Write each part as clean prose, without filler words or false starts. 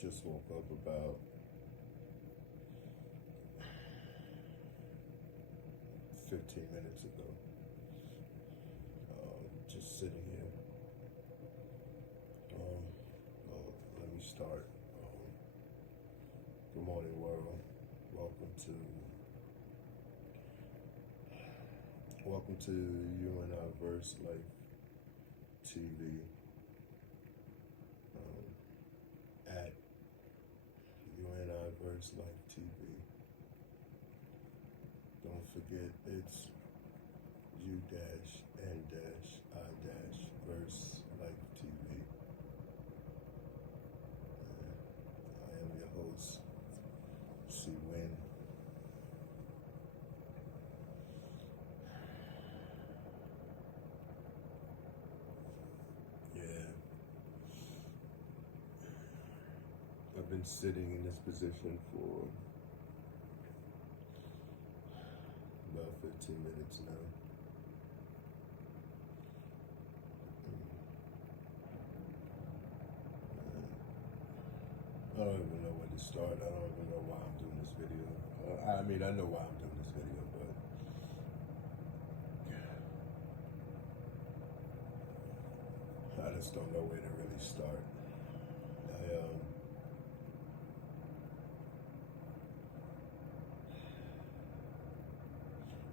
Just woke up about 15 minutes ago. Just sitting here. Let me start. Good morning, world. Welcome to U-N-I-VERSELIFETV. At U-N-I-VERSELIFETV. Don't forget, it's U-N-I-VERSELIFETV. I am your host, C-Win. I've been sitting in this position for about 15 minutes now. I don't even know where to start. I don't even know why I'm doing this video. I mean, I know why I'm doing this video, but I just don't know where to really start.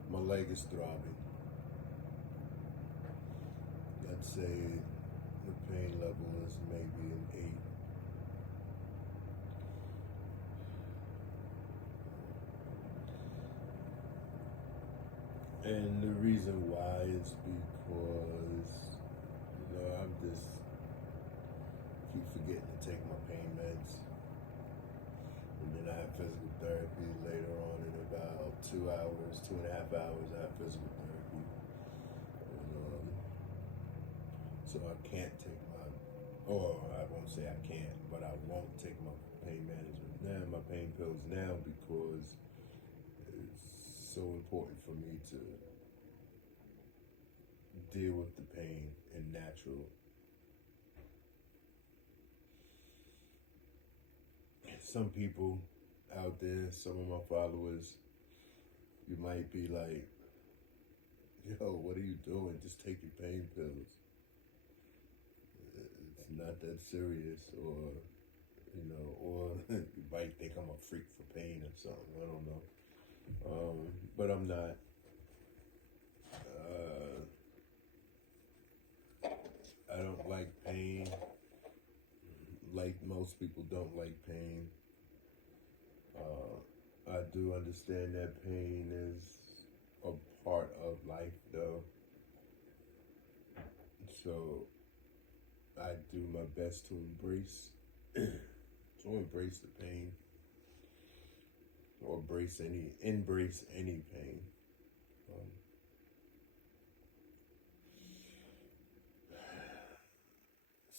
My leg is throbbing. I'd say the pain level is maybe an 8. And the reason why is because, I'm just keep forgetting to take my pain meds. And then I have physical therapy later on in about 2 hours, 2.5 hours. I have physical therapy. And, so I can't take I won't say I can't, but I won't take my pain management now, my pain pills now, because it's so important for me to deal with the pain in natural. Some people out there, some of my followers, you might be like, yo, what are you doing? Just take your pain pills. It's not that serious, or you might think I'm a freak for pain or something. I don't know. But I'm not. I don't like pain. Like most people don't like pain. I do understand that pain is a part of life, though. So I do my best to embrace the pain, or embrace any pain.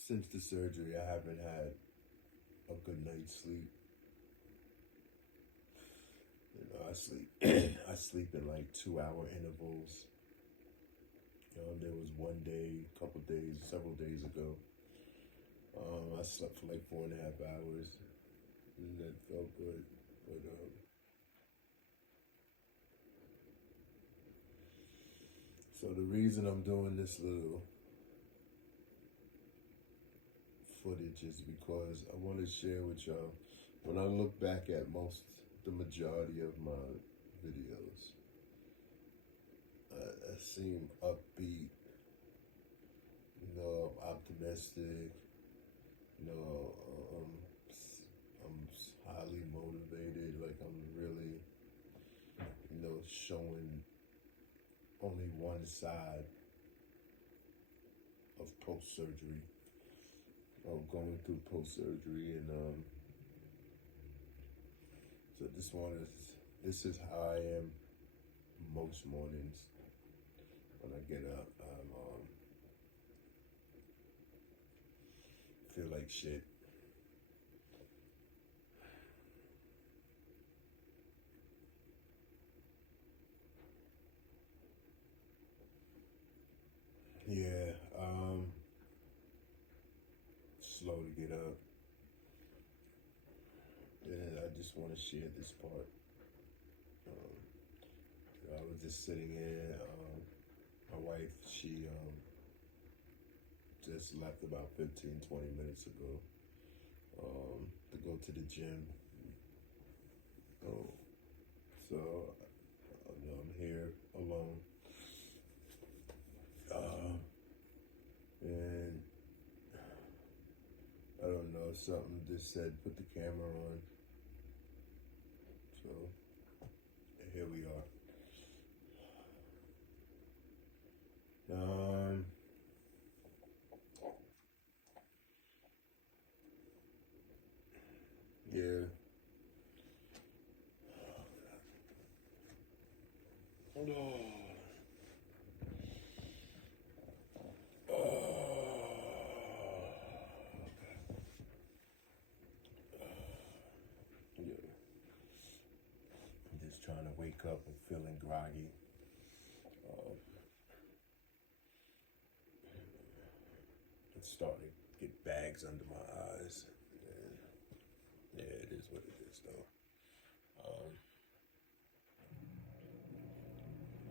Since the surgery, I haven't had a good night's sleep. I sleep in like 2-hour intervals. There was one day, several days ago, I slept for like 4.5 hours, and that felt good. But so the reason I'm doing this little footage is because I want to share with y'all, when I look back at the majority of my videos, I seem upbeat, optimistic, I'm highly motivated, like I'm really, showing only one side of post-surgery, of going through post-surgery, and so this is how I am most mornings. When I get up, I feel like shit. Yeah, slow to get up. want to share this part. I was just sitting here. My wife, she just left about 15-20 minutes ago to go to the gym. So I'm here alone. And I don't know, something just said put the camera on. So here we are. Yeah. I'm just trying to wake up and feeling groggy. It's starting to get bags under my eyes. And yeah, it is what it is, though.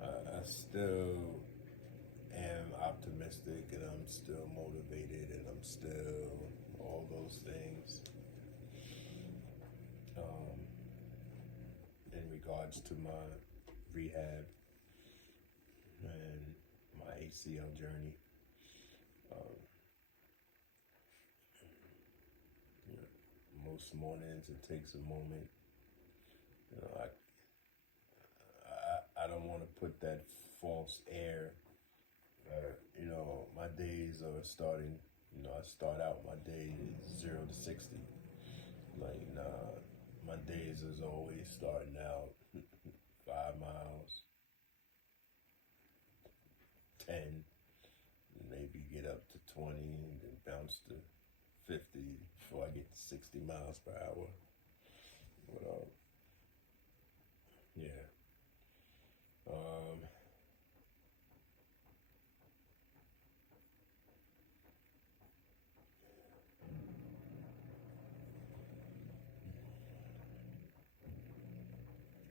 I still am optimistic, and I'm still motivated, and I'm still all those things. In regards to my rehab and my ACL journey. Most mornings it takes a moment. I don't want to put that false air. My days are starting. I start out my day 0 to 60. Like, nah, my days is always starting out 5 miles, 10, maybe get up to 20, and then bounce to 50 before I get to 60 miles per hour. But yeah.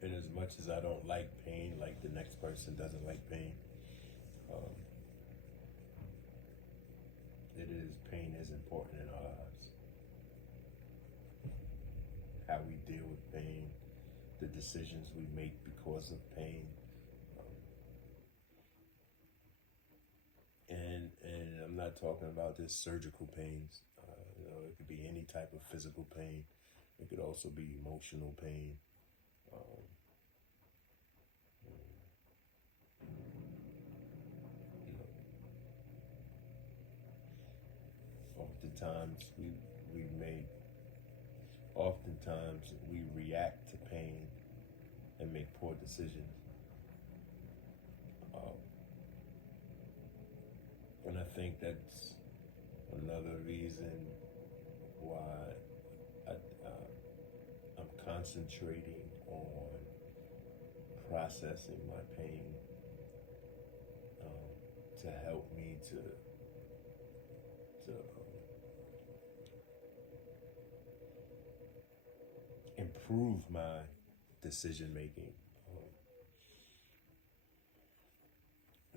And as much as I don't like pain, like the next person doesn't like pain, pain is important in our lives. How we deal with pain, the decisions we make because of pain. And I'm not talking about just surgical pains. It could be any type of physical pain. It could also be emotional pain. Oftentimes we react to pain and make poor decisions. And I think that's another reason why I'm concentrating on processing my pain to help me to improve my decision making.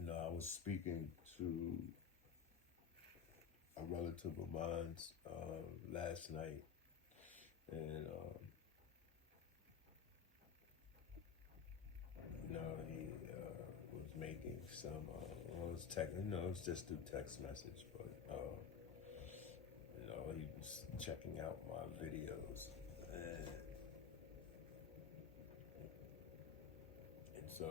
I was speaking to a relative of mine last night, and he was making some. It was just through text message, but he was checking out my videos, and so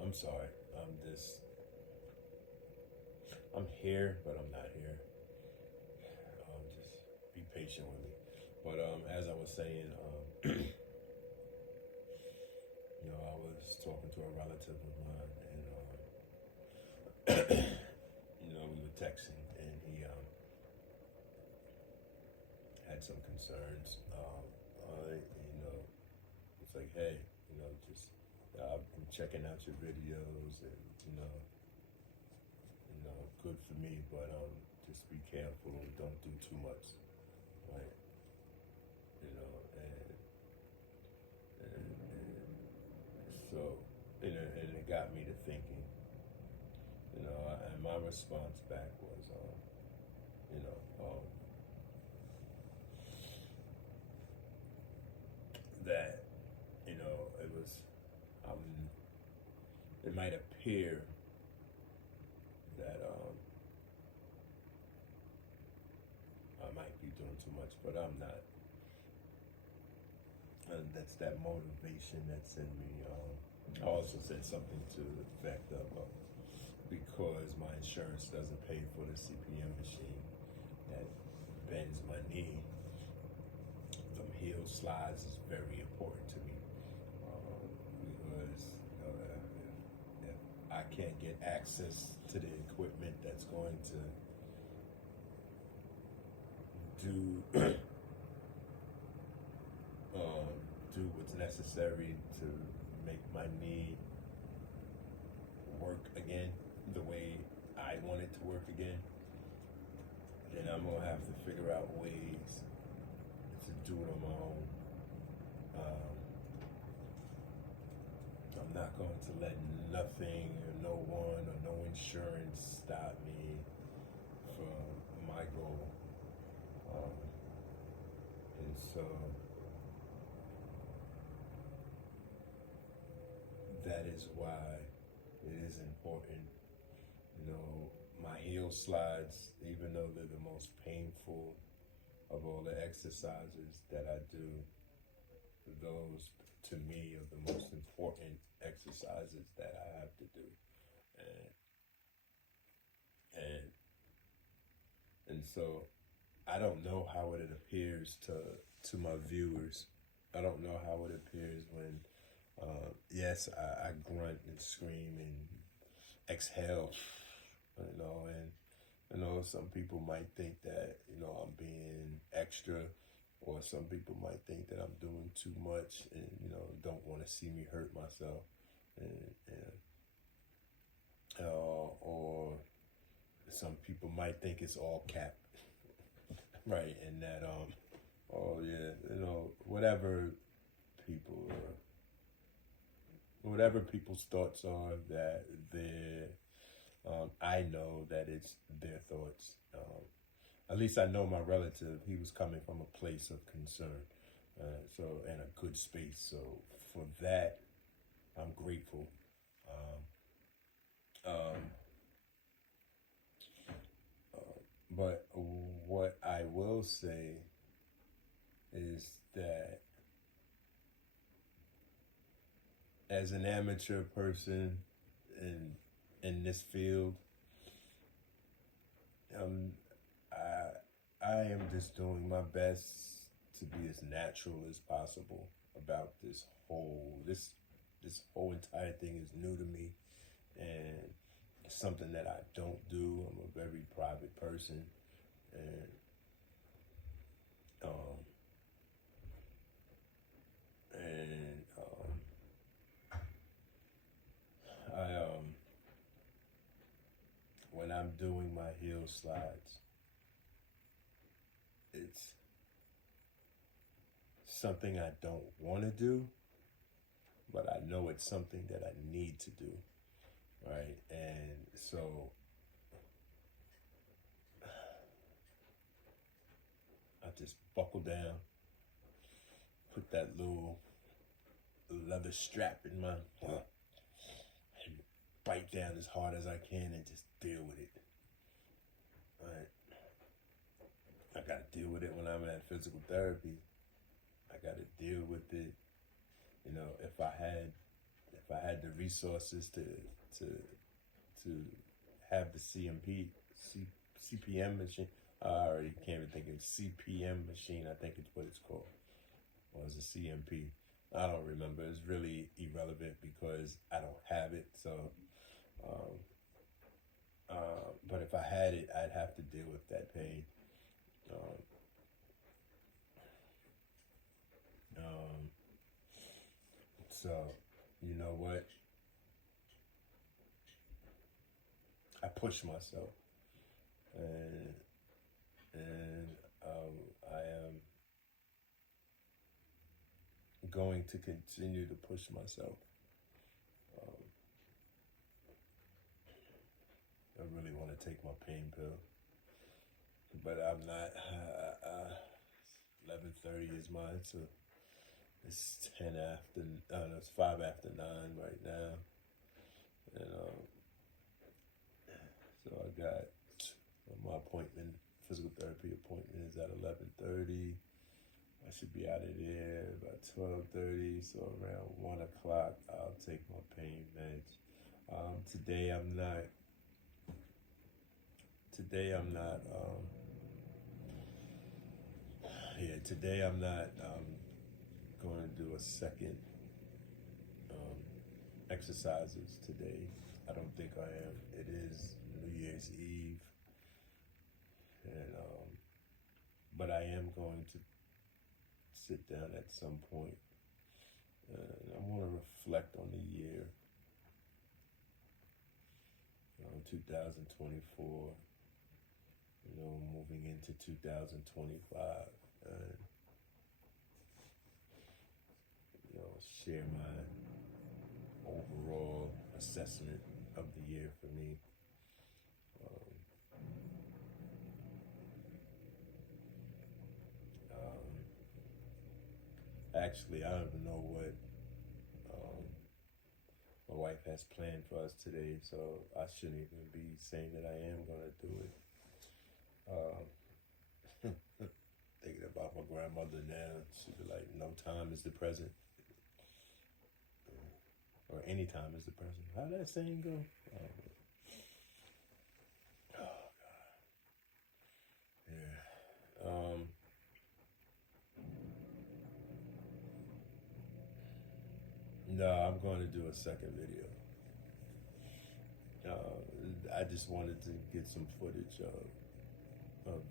I'm sorry. I'm here, but I'm not here. Just be patient with me. But as I was saying, I was talking to a relative of mine, and we were texting, and he had some concerns. It's like, hey, just I've been checking out your videos, and good for me. But just be careful and don't do too much, right? And so, and it got me to thinking. And my response back was, that it was, it might appear that I might be doing too much, but I'm not. And that's that motivation that's in me. I also said something to the effect of, because my insurance doesn't pay for the CPM machine that bends my knee, them heel slides is very important to me, because if I can't get access to the equipment that's going to do do what's necessary to make my knee work again the way I want it to work again, then I'm gonna have to figure out ways to do it on my own. I'm not going to let nothing or no one or no insurance stop me from my goal. And so that is why it is important. My heel slides, even though they're the most painful of all the exercises that I do, those to me are the most important exercises that I have to do. And so I don't know how it appears to my viewers. I don't know how it appears when yes, I grunt and scream and exhale, and some people might think that, I'm being extra, or some people might think that I'm doing too much and, don't want to see me hurt myself. Or some people might think it's all cap, right? And that, oh yeah, whatever people's thoughts are, that they're, I know that it's their thoughts. At least I know my relative, he was coming from a place of concern, and a good space. So for that, I'm grateful. But what I will say is that as an amateur person in this field, I am just doing my best to be as natural as possible about this whole entire thing is new to me, and it's something that I don't do. I'm a very private person, and when I'm doing my heel slides, it's something I don't want to do, but I know it's something that I need to do, right? And so I just buckle down, put that little leather strap in my, and bite down as hard as I can and just deal with it. Right? I gotta deal with it when I'm at physical therapy. I gotta deal with it. If I had the resources to have the CPM machine, I already can't even think of CPM machine. I think it's what it's called. Or is it CMP? I don't remember. It's really irrelevant because I don't have it. So, but if I had it, I'd have to deal with that pain. So, you know what? push myself, and I am going to continue to push myself. I really want to take my pain pill, but I'm not. 11:30 is mine, so it's 10 after. No, it's 5 after 9 right now, and so I got my appointment. Physical therapy appointment is at 11:30. I should be out of there about 12:30. So around 1 o'clock, I'll take my pain meds. Today I'm not. Today I'm not. Today I'm not going to do a second exercises today. I don't think I am. It is New Year's Eve, and but I am going to sit down at some point, and I want to reflect on the year, 2024. Moving into 2025, and share my overall assessment of the year for me. Actually, I don't even know what my wife has planned for us today, so I shouldn't even be saying that I am going to do it. Thinking about my grandmother now, she'd be like, no time is the present. Or any time is the present. How did that saying go? Oh, God. Yeah. No, I'm going to do a second video. I just wanted to get some footage of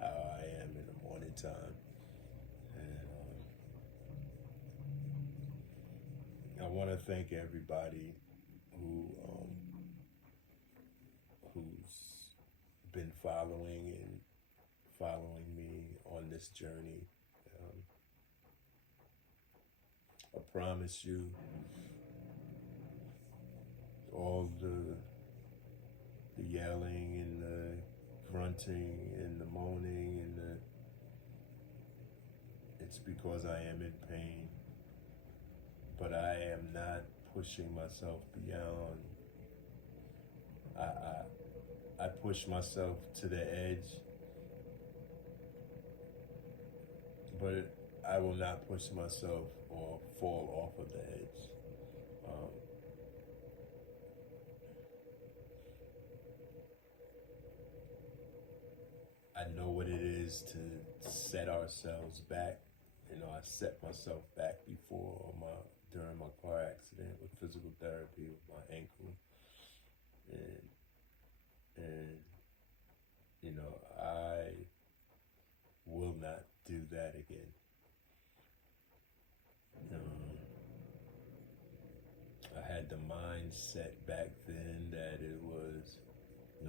how I am in the morning time, and I want to thank everybody who's been following me on this journey. I promise you, all the yelling and the grunting and the moaning and it's because I am in pain, but I am not pushing myself beyond. I push myself to the edge, but I will not push myself or fall off of the edge. I know what it is to set ourselves back. I set myself back before during my car accident with physical therapy with my ankle, and I will not do that again. I had the mindset back then that it was,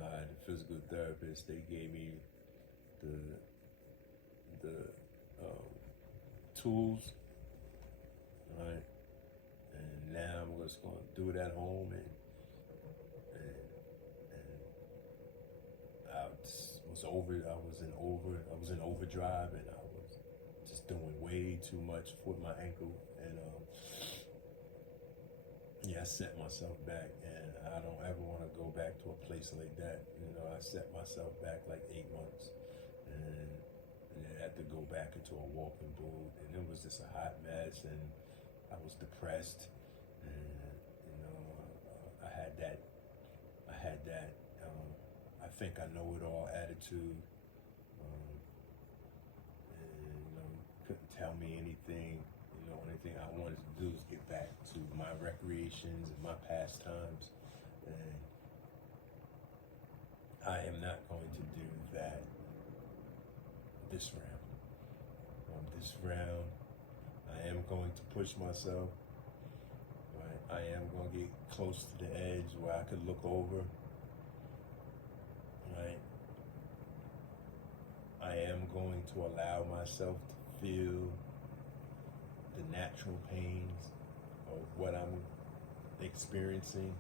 I had a physical therapist. They gave me the tools, right? And now I'm just going to do it at home, and I was in overdrive, and I was just doing way too much for my ankle, and I set myself back, and I don't ever want to go back to a place like that. I set myself back like 8 months, and I had to go back into a walking boot, and it was just a hot mess, and I was depressed, and I had that I think I know it all attitude, and couldn't tell me anything. Anything I wanted to do was get back to my recreations and my pastimes, and I am not going to do that this round. This round, I am going to push myself. Right? I am going to get close to the edge where I could look over, right? I am going to allow myself to feel the natural pains of what I'm experiencing.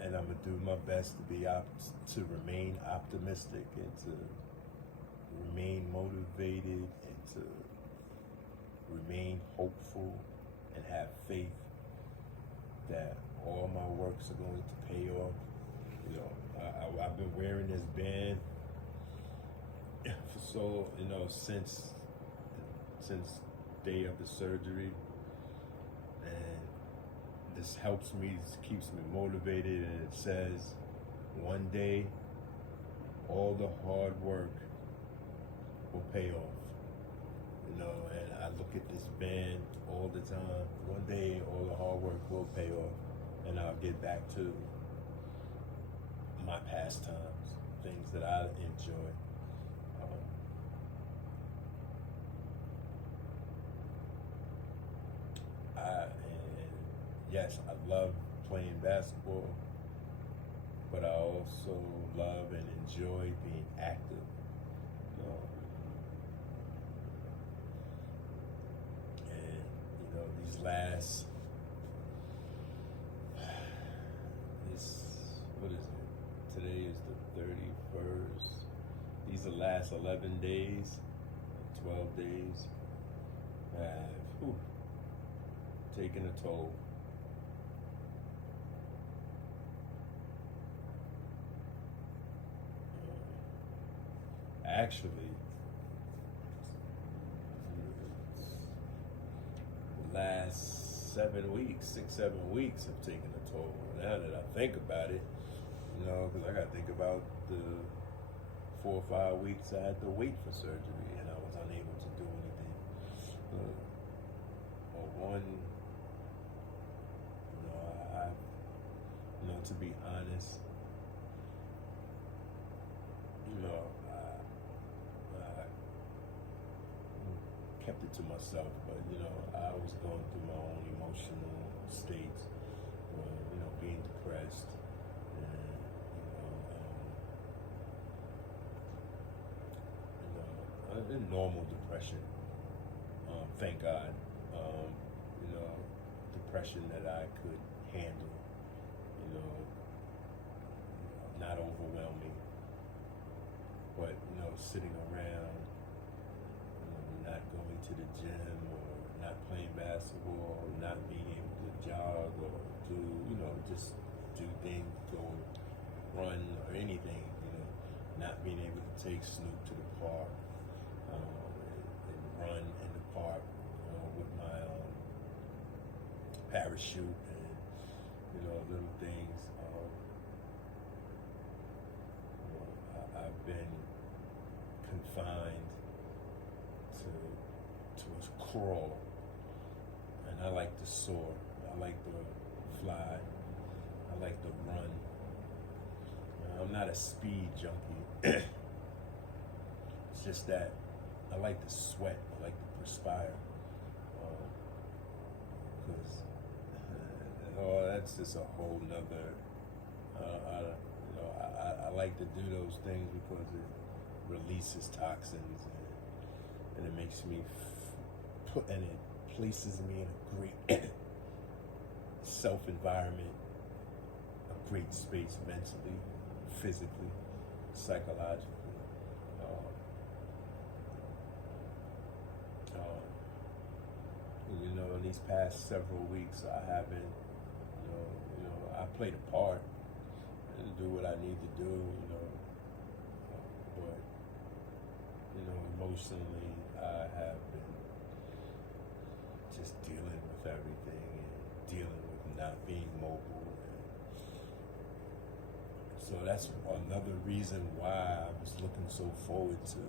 And I'm gonna do my best to remain optimistic and to remain motivated and to remain hopeful and have faith that all my works are going to pay off. You know, I've been wearing this band for since day of the surgery, and this helps me, this keeps me motivated, and it says, one day, all the hard work will pay off. You know, and I look at this band all the time. One day, all the hard work will pay off, and I'll get back to my pastimes, things that I enjoy. Yes, I love playing basketball, but I also love and enjoy being active. And these last, what is it? Today is the 31st. These are the last 11 days, 12 days have taken a toll. Actually, the last 7 weeks, 6-7 weeks have taken a toll. Now that I think about it, because I got to think about the 4 or 5 weeks I had to wait for surgery and I was unable to do anything. To be honest, I kept it to myself, but I was going through my own emotional states, being depressed, and in normal depression. Thank God, depression that I could handle. Not overwhelming, but sitting around, not going to the gym or not playing basketball, or not being able to jog or just do things, go run or anything, not being able to take Snoop to the park and run in the park with my parachute and little things. I've been confined to a crawl, and I like to soar. I like to fly. I like to run. I'm not a speed junkie. It's just that I like to sweat. I like to perspire. Because that's just a whole nother. I like to do those things because it releases toxins and it makes me and it places me in a great self-environment, a great space mentally, physically, psychologically. In these past several weeks, I haven't, I played a part and do what I need to do, but, emotionally, I have been just dealing with everything and dealing with not being mobile. So that's another reason why I was looking so forward to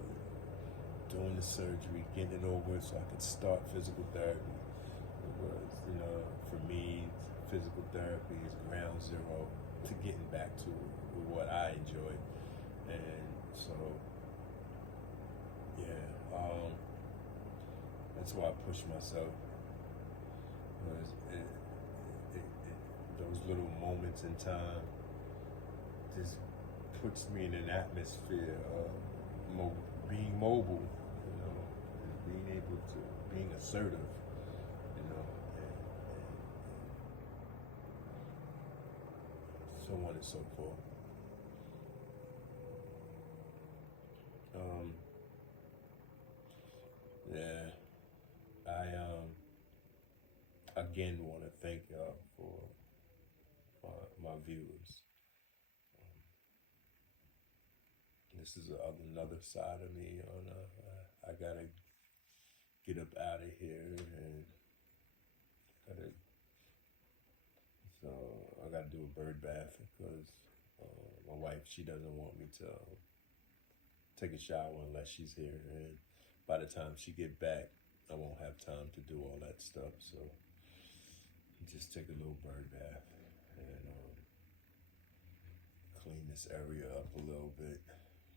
doing the surgery, getting it over so I could start physical therapy. Because, for me, physical therapy is ground zero to getting back to what I enjoy. And so, that's why I push myself. Because it little moments in time just puts me in an atmosphere of being mobile, and being able to, being assertive, and so on and so forth. Yeah, I again want to thank y'all for my viewers. This is another side of me. I gotta get up out of here, and I gotta do a bird bath because my wife, she doesn't want me to take a shower unless she's here, and by the time she get back, I won't have time to do all that stuff. So just take a little bird bath and clean this area up a little bit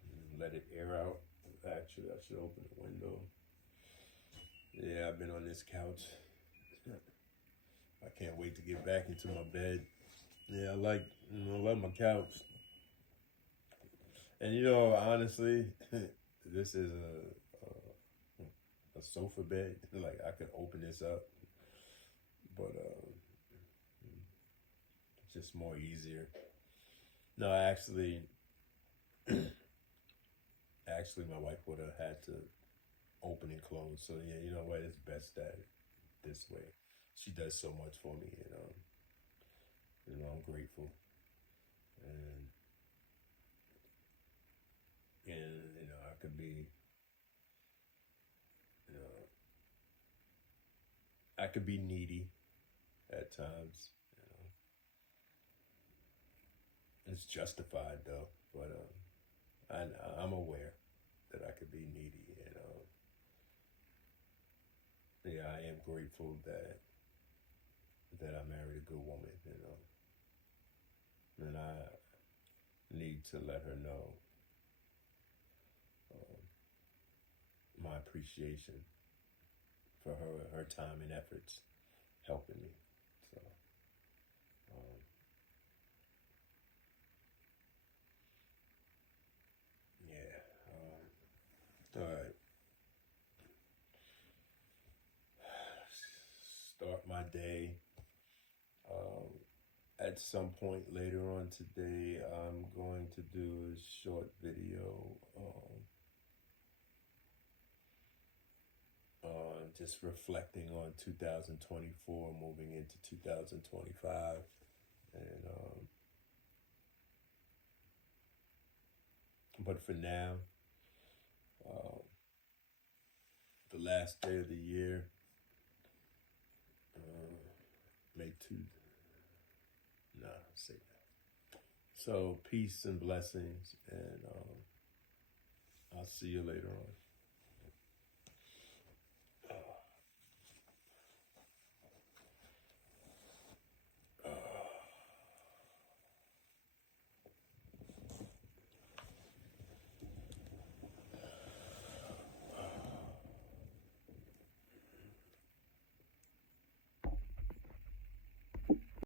and let it air out. Actually, I should open the window. Yeah, I've been on this couch. I can't wait to get back into my bed. Yeah, I love my couch. And honestly, this is a sofa bed. Like, I could open this up, but it's just more easier. No, actually, my wife would have had to open and close. So yeah, you know what? It's best that this way. She does so much for me, I'm grateful, and I could be, I could be needy at times. It's justified though, but I'm aware that I could be needy, and yeah, I am grateful that I married a good woman, and I need to let her know my appreciation for her time and efforts helping me. So, yeah. All right. Start my day. At some point later on today, I'm going to do a short video just reflecting on 2024, moving into 2025, and but for now, the last day of the year, say that. So peace and blessings, and I'll see you later on.